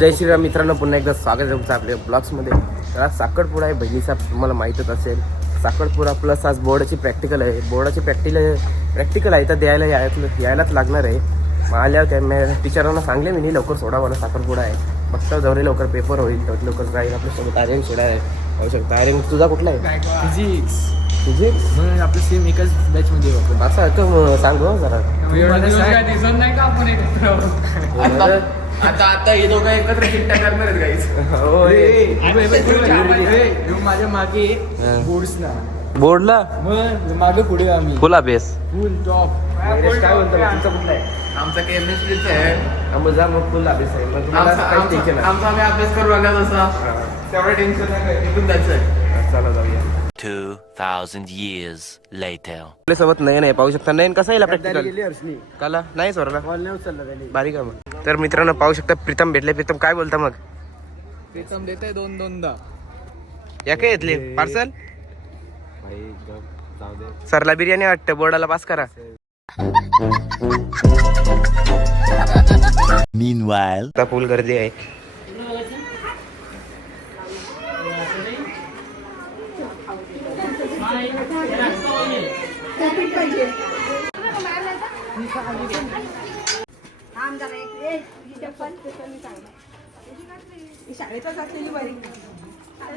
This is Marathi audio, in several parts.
जय श्रीराम मित्रांनो पुन्हा एकदा स्वागत आहे तुमचं आपल्या ब्लॉग्समध्ये. तर आज साखरपुडा आहे बहिणीचा तुम्हाला माहीतच असेल. साखरपुडा प्लस आज बोर्डाची प्रॅक्टिकल आहे. बोर्डाची प्रॅक्टिकल प्रॅक्टिकल आहे तर द्यायला यायला यायलाच लागणार आहे. मग आल्यावर त्या मी टीचरांना सांगले मी नाही लवकर सोडा मला साखरपुडा आहे. बघता दौरे लवकर पेपर होईल तर लवकर राहील आपल्यासोबत आर्यन सोडा आहे. पाहू शकता आर्यन तुझा कुठला आहे? फिजिक्स मग आपलं सेम एकाच बॅच मध्ये आपण असं मग सांग हो जरा. आता आता हे दोघं एकत्र चिट्ट्या करणार. आहेत गाईस होय माझ्या मागे. बोर्ड्स ना. बोर्डला? मग मागे पुढे आम्ही. फुल अभ्यास. फुल टॉप काय म्हणतो मग? तुमचा कुठला आहे? आमचा केमिस्ट्रीचा आहे. मग जा मग फुल अभ्यास आहे. मग तुम्हाला आमचा आम्ही अभ्यास करू लागला तसा. नाही तेवढं टेन्शन नाही काय निघून जायचं आहे. चला जाऊया. 2,000 years later. सोबत नयन आहे पाहू शकता. नयन कसा येईल प्रॅक्टिकल काला? नाही त्याने. बारीक आहे मग. तर मित्रांनो पाहू शकता प्रीतम भेटले. प्रीतम काय बोलता मग? प्रीतम देत दोन दोनदा. या काय येतले पार्सल? सरला बिर्याणी वाटतं. बोर्डाला पास करा. Meanwhile, आता फुल गर्दी आहे.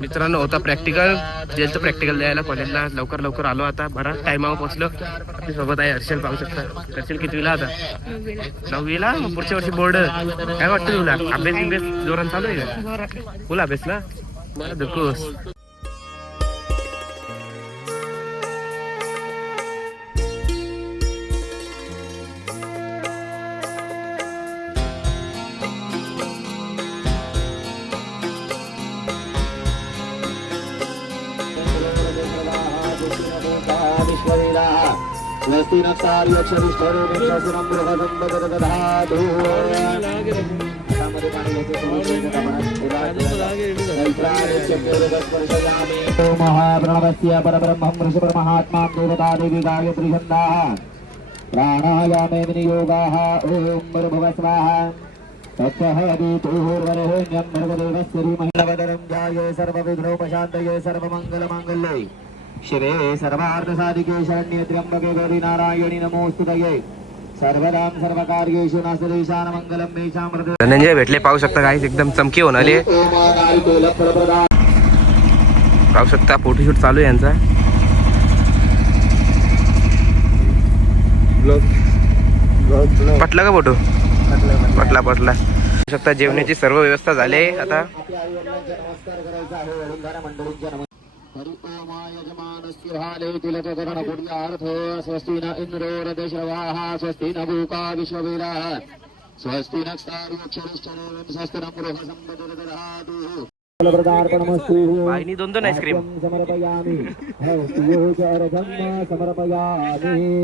मित्रांनो होता प्रॅक्टिकल जेलचं प्रॅक्टिकल द्यायला कॉलेजला लवकर लवकर आलो आता. बरा टायमावर पोहोचलो. आपल्यासोबत आहे हर्षल पाहू शकता. हर्षल कितवीला आता? नववीला? मग पुढच्या वर्षी बोर्ड काय वाटतं तुला? अभ्यास बिभ्यास जोरात चालू आहे का? फुल अभ्यास ना मला विश्ववेदा स्वस्ति न क्षार्यक्षरिष्ठरो विश्वसुरं बृहदं भगदधातु महाप्रणवस्य परब्रह्मं ऋषिपरमहात्मां देवतादेवी गायत्रीछन्दाः प्राणायामे विनियोगाः ॐ भुव स्वाहा ततः अदीतोर्वरेण्यं भगदेवस्य शिवे सर्वार्थसाधिके शरण्ये त्र्यम्बके नारायणी नमोऽस्तुतये सर्वदां सर्वकार्येषु नासदेशानमङ्गलं मेषां हृदय धनंजय भेटले पाहू शकता काही एकदम चमकी होऊन आले. पाहू शकता फोटोशूट चालू आहे यांचा. पटला का फोटो पटला पटला. पाहू शकता जेवणाची सर्व व्यवस्था झाली आहे आता. नमस्कार करायचा आहे वडीलधारा मंडळींच्या नमस्कार हरि ओमा यजमानस्य हाले तिलकगणपुर्यार्थ स्वस्ति न इन्द्रो रथश्रवाः स्वस्ति न भूका विश्ववेदाः स्वस्ति न क्षार्यक्षरिष्ठरेवं स्वस्ति न मृगसम्पददधातु फलप्रदार्पणमस्तु। बाईनी दोन दोन आईस्क्रीम. समर्पयामि। हस्तियोचरथं समर्पयामि।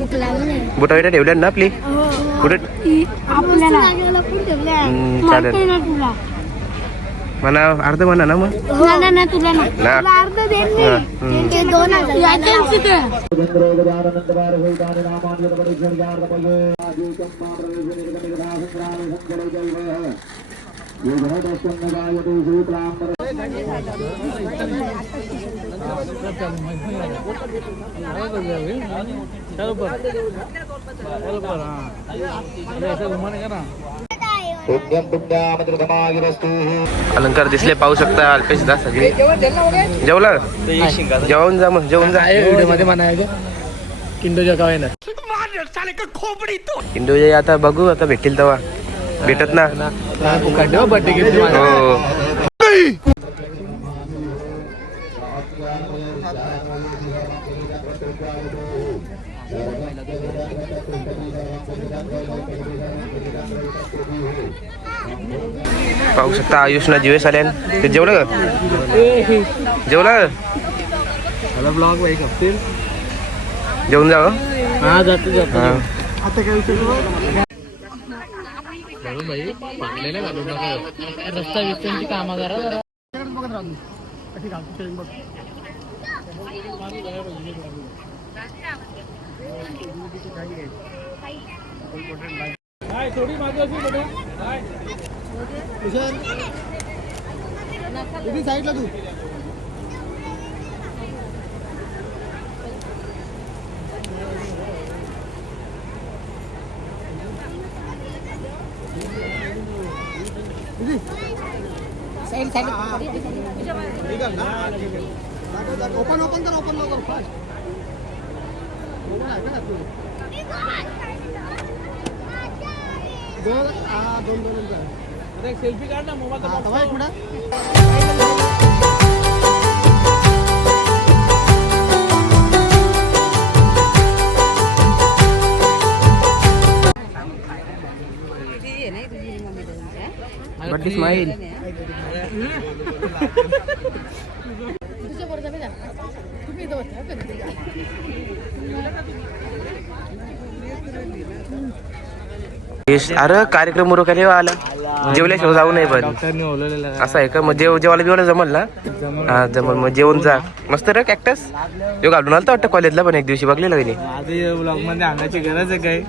भूक लागली बुटा बिटा ठेवल्या ना आपली? कुठे? आपल्याला. माहिती चालेल. ना तुला. म्हणा अर्ध म्हणा ना मग. ना तुला ना. अलंकार दिसले पाहू शकता अल्पेश दा सगळे जेवला जेवून जा मग जेवून जा. मध्ये म्हणायचं. किंडोच्या काय ना. इंडोजे आता बघू आता भेटतील तेव्हा. भेटत ना? बर्थडे हो. पाहू शकता आयुषनं जीवेश आले ते जेवलं जेवलं? मला ब्लॉग जेवून जा हं? हा जातो जातो. आता काय भाई नका रस्ता विस्त्यांची कामं करा जरा. थोडी मागे असेल बेटा साईडला तू. ओपन ओपन कर ओपन लवकर फास्ट दोन हा दोन दोन अरे सेल्फी काढ ना मोबाईल पुढे बड्डी स्माईल अरे कार्यक्रम उरकाले आला? जेवल्याशिवाय जाऊ नये पण. असं आहे का? मग जेव जेवायला बिवायला जमल ना? हा जमल. मग जेवण जा. मस्त रे कॅक्टस यो घालून आलता वाटतं कॉलेजला पण एक दिवशी. बघलेलं की नाही आधी ब्लॉगमध्ये आणण्याची गरज आहे काय?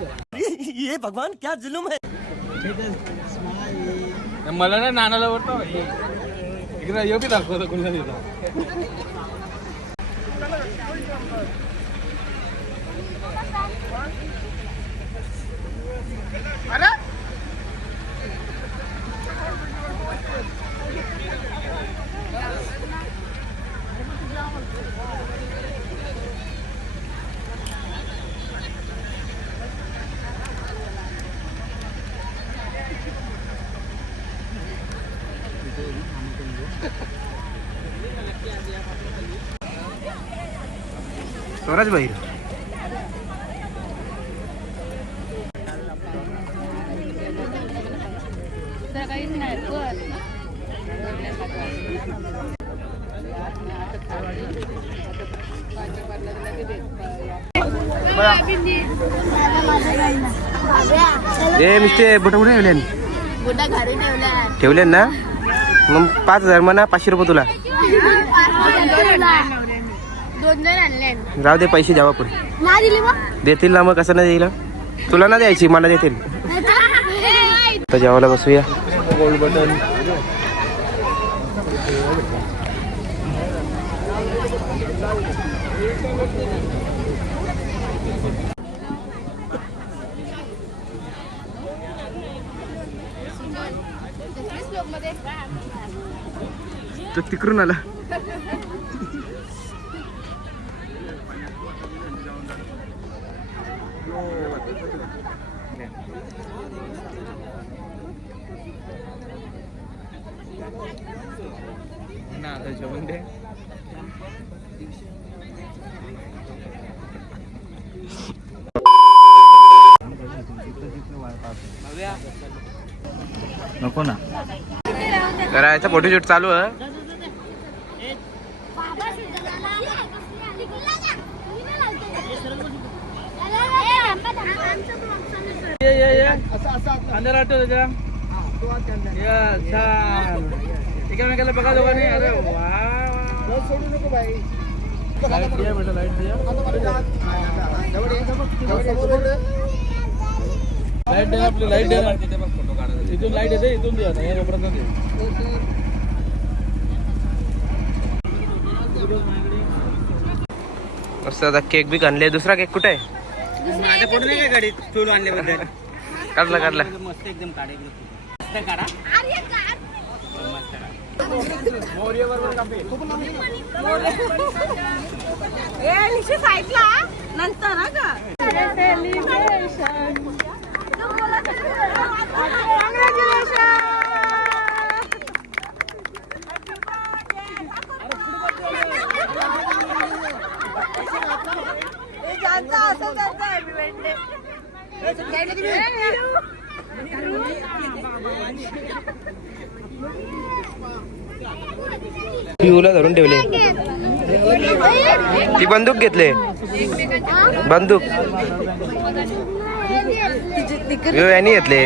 मला ना नानाला वाटतं इकडे येऊ दाखवतो कुणाला तिथं स्वराज बाहेर ए मिस्टे बुट कुठे ठेवले ठेवले ना? मग पाच हजार म्हणा पाचशे रुपये तुला. दोन दोन आणले जाऊ दे पैसे द्यावा पुढे ना दिली मग देतील ना मग कसं नाही देईल तुला ना द्यायची मला देतील. तर जेवायला बसूया. गोल्ड बटन तो तिकडून आला ना आता जेवण दे नको ना. करायचं फोटोशूट चालू आहे. एकामेकाला बघा दोघांनी. अरे वा. सोडू नको बाई लाइट द्या. बेटा लाइट द्या लाइट द्या आपली लाइट द्या. इथून लाइट येते इथून द्या या दे मस्त आता केक बी आणले. दुसरा केक कुठे आहे? माझ्या पडून नाही काय गाडीत? टूल आणल्याबद्दल? काढला काढला. मस्त एकदम काढे. मस्त काढा. नंतर पिऊला ती बंदूक घेतले. बंदूक. यांनी घेतले.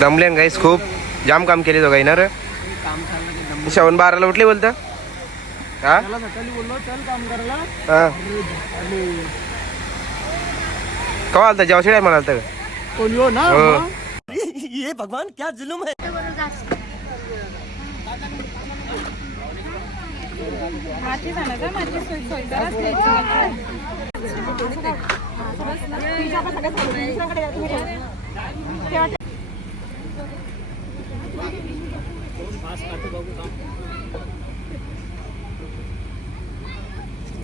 दमले गाईस खूप जाम काम केले ना रे श्रवण बाराला उठले बोलतं? हा त्याला सकाळी बोललो चल काम करायला हा कवा आलता जेव्हा टायमाला आलता का कोण यो ना हो. मग? येतो का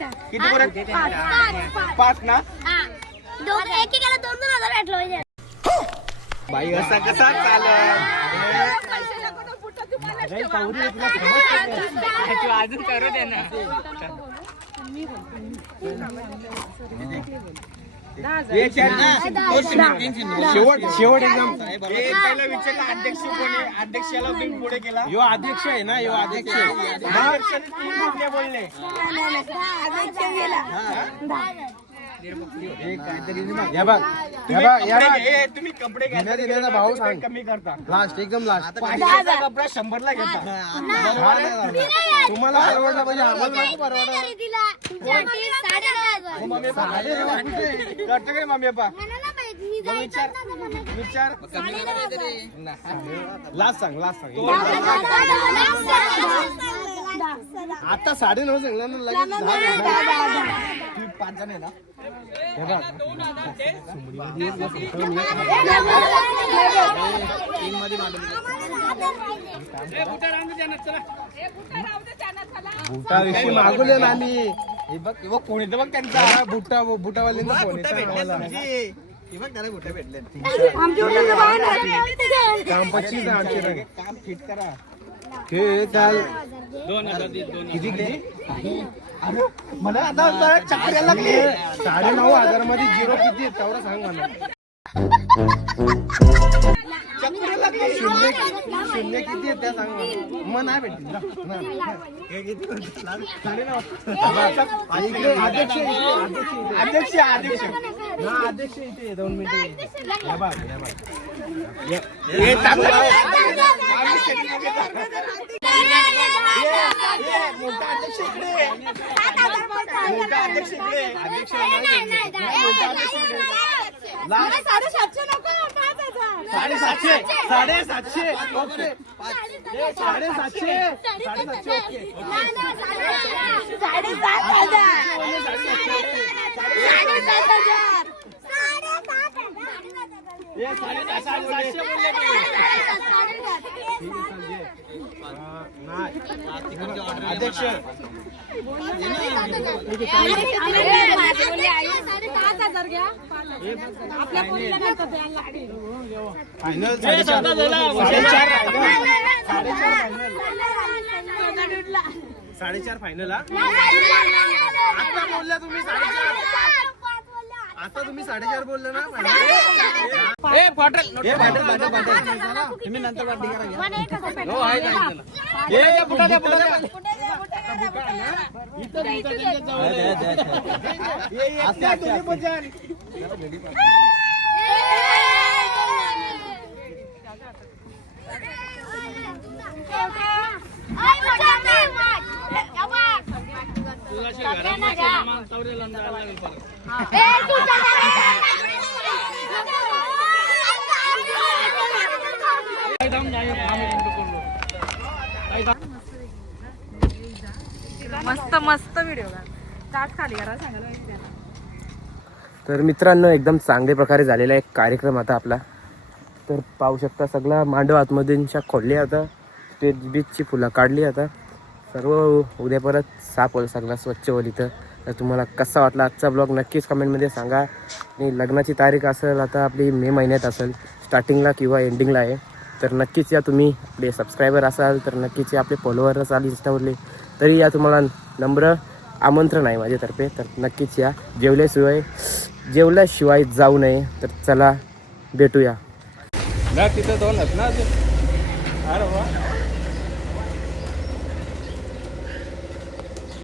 किती परत पाच. ना? दोन एकेकाला दोन दोन हजार भेटलो बाई असा कसा चालेल? अजून करू दे ना. शेवट शेवट एकदम पहिला विचारला अध्यक्ष कोण आहे अध्यक्षाला तुम्ही पुढे केला यो अध्यक्ष आहे ना यो अध्यक्ष बोलले बोलले. या बघ. तुम्ही कपडे घेण्यात येण्याचा भाव सांग. कमी करता. लास्ट एकदम लास्ट पाचशेचा कपडा शंभरला घेता. तुम्हाला परवडला पाहिजे आम्हाला परवडला. करतो काय मम्मी पप्पा विचार लास्ट सांग लास्ट सांग. आता साडे नऊ सांगला ना लगेच सांगणार. तुम्ही पाच जण आहे ना? मागवले ना आम्ही हे बघ हे बघ कोण येतं बघ त्यांचा बुटा बुटावाल्यांचा फोन येतो आम्हाला. काम पच्चीस आहे आमचे रंग. काम फिट करा. हे चाल. किती किती? अरे मला आता आता चक्कर यायला लागली. साडे नऊ हजारमध्ये झिरो किती आहेत? तेवढं सांग मला. शून्य किती सांग. मग नाही भेटतील. अध्यक्ष हा इथे दोन मिनिटं या बघ या बघ हे चांगलं मोठा अध्यक्ष इकडे मोठा अध्यक्ष इकडे साडेसातशे नको. साडेसातशे. साडेसातशे. ओके. साडेसातशे. साडेसातशे. ओके साडेसात हजार साडेसात हजार. अध्यक्ष. फायनल साडेचार फायनल हा आता बोलल्या तुम्ही साडेचार. आता तुम्ही साडेचार बोलले ना final. हे पाटील, पाटील. तुम्ही नंतर पार्टी करा घ्या. हे बुटा द्या, बुटा द्या. हे, हे, असं दोन्ही पण द्या. तू अशी घरात बसून मग चौऱ्याला जायला लागेल परत. ए, जाऊन नाही आम्ही बंद करलो. काय जाऊन- मस्त मस्त व्हिडिओ खाली करा सांगायला तर मित्रांनो एकदम चांगल्या प्रकारे झालेला एक कार्यक्रम आता आपला. तर पाहू शकता सगळा मांडव आतमधींच्या खोलली आता स्टेज बीचची फुलं काढली आता. सर्व उद्या परत साफ होईल सगळा स्वच्छ होईल इथं. तर तुम्हाला कसा वाटला आजचा ब्लॉग नक्कीच कमेंटमध्ये सांगा. आणि लग्नाची तारीख असेल आता आपली मे महिन्यात असेल स्टार्टिंगला किंवा एंडिंगला आहे तर नक्कीच या तुम्ही आपले सबस्क्रायबर असाल तर नक्कीच या आपले फॉलोअर असाल इंस्टावरले तरी या तुम्हाला नम्र आमंत्रण आहे माझ्यातर्फे. तर नक्कीच या. जेवल्याशिवाय जेवल्याशिवाय जाऊ नये तर चला भेटूया. ना तिथं दोन आहेत ना अरे वा.